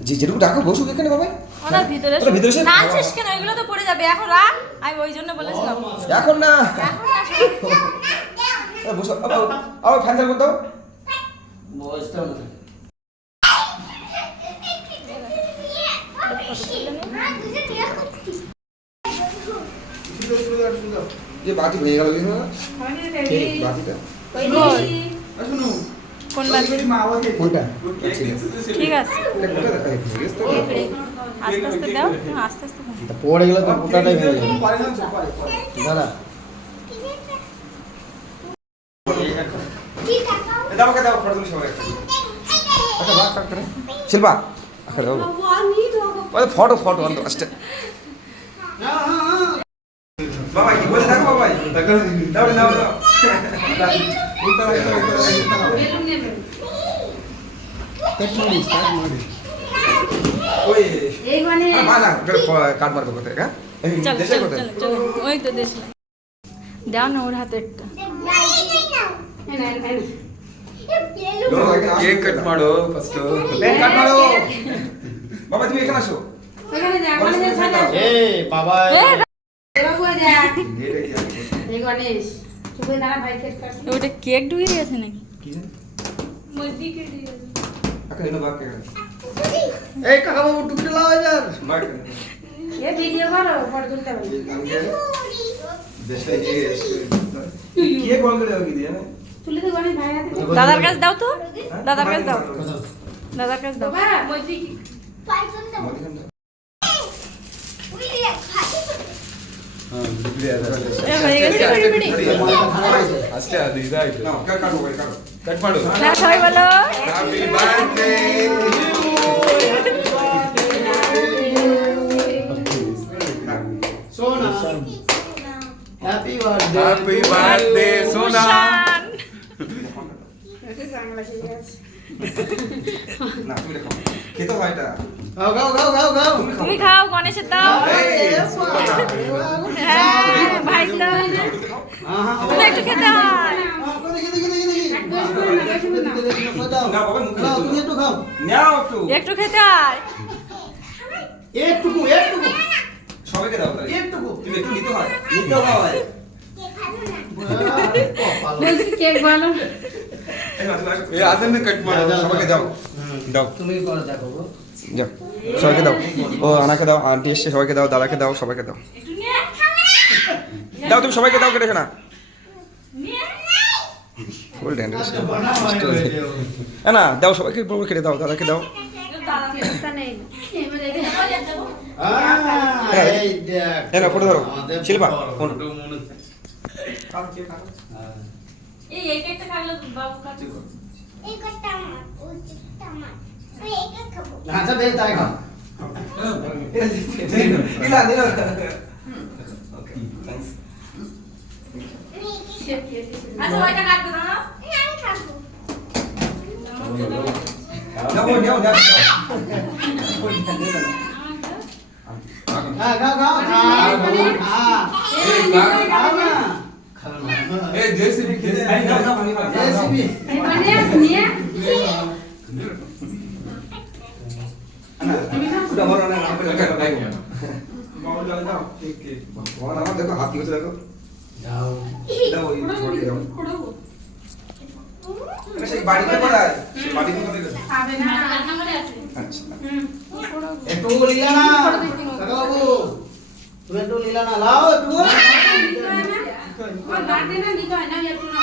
যে যেটুকু ডাকো বসুক এখানে বাবাই। ওনার ভিতরে ভিতরে এসে- নাচছিস কেন? এগুলো তো পড়ে যাবে। এখন রাখ। আমি ওই জন্য বলেছিলাম। এখন না। এখন না। বসো। আবার আবার ফ্যান চালু করে দাও। যে বাতি ভেঙে গেল না? বাতিটা। কোন কোনটা? ঠিক আছে? আস্তে আস্তে দাও। আস্তে আস্তে পড়ে গেলে তো গোটাটাই ভেঙে যাবে। দাদা দাও আমাকে দাও। ফটো তুলি সবাই একটা। একটা বাদ কাট করে। শিল্পা আচ্ছা দাও ওই ফটো ফটো অন আস্তে বাবা কি বলে দেখো বাবা দাও দাও দাও কেট মারিস কেট মারিস ওই এই মানে আরে মা না কাট মারবো কোথায় হ্যাঁ এই চলো দেশে চলো কোথায় চলো চলো ওই তো দেশ দাও না ওর হাতে একটা ಕೇಕ್ ಕಟ್ ಮಾಡು ಫಸ್ಟ್ পেন কাট মারো বাবা তুমি এখানে আসো ওখানে যা ওখানে যা ছাড়া এ বাবা এ, বাবু যা এই গণেশ চুপে দাঁড়া ভাই কেট কাট ওটা কেক ঢুকে গেছে নাকি কি আকা ইনো বাক কে এই কাকা বাবু টুকটে লাও এবার মার এ ভিডিও করো পরে তুলতে পারি দেশে গিয়ে কি কল করে দাও কি দিয়ে না তুলে তো গণেশ ভাই হাতে দাদার কাছে দাও তো দাদার কাছে দাও হ্যাঁ? দাদার কাছে দাও বাবা মদিখান ಅಷ್ಟೇ ಅದು ಇದಾಯ್ತು ಕಟ್ ಮಾಡು happy birthday Sona happy birthday happy birthday Sona चांगला किती व्हायचा খাও তুমি খাও গণেশের দাও। হ্যাঁ, ভাই একটু খেতে দাও তুমি একটু দেখো যাও সবাইকে দাও। ও আনাকে দাও আন্টি এসছে সবাইকে দাও দাদাকে দাও সবাইকে দাও। দাও তুমি সবাইকে দাও কেটেছে না না দাও সবাইকে বড় কেটে দাও দাদাকে দাও। এই এই ফটো ধরো। শিল্পা, 자, 매일 따 이거. 일로 안 일로. 오케이. 나이스. असं वाटतं का 냐고 냐고 냐고. 가, 가, 가. 아, 아. ए जेसीबी जेसीबी. 아, 나 많이 봤 아, 나. 예수비. तुला দাও বাবা দাও দাও ঠিক ঠিক আমার দেখো হাত দিয়েছে দেখো যাও দাও ওই ছোটকে দাও সেই বাড়িতে পড়ায় বাড়িতে কোথায় খাবে না আচ্ছা একটু লীলা না কাকা বাবু তুমি একটু লীলা না লাও একটু ওর বার্থডে না দিতে হয় না একটু না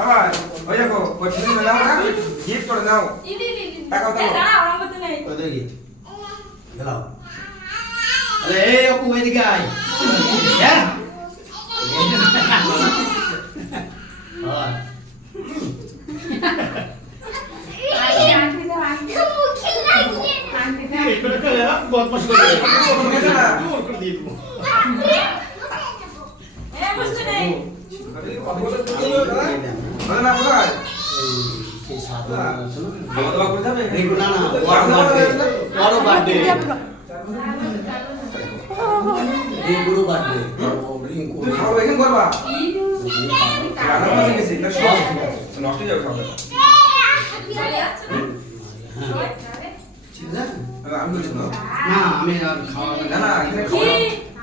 আবার ওই দেখো ওই ছেলে মেলা না গিফট করে দাও টাকাও দাও কত কি দাও আরে এই অপু এদিকে আয় হ্যাঁ হয়। আন্টি দাও নষ্ট যাবে খাওয়া আমি আর খাওয়া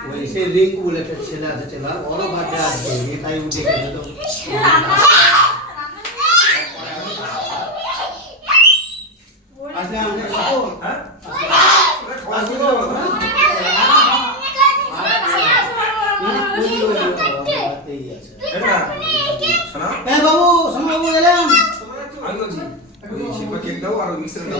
ওই সে রিঙ্কু বলে একটা ছেলে আছে ছেলে ওরও বার্থডে আছে তাই উঠে গেছে তো। আমরা খাব হ্যাঁ? এটা শোনা হ্যাঁ? বাবু সোনা বাবু এলাম আমি বলছি শিল্পা কেক দাও আর মিক্সার দাও।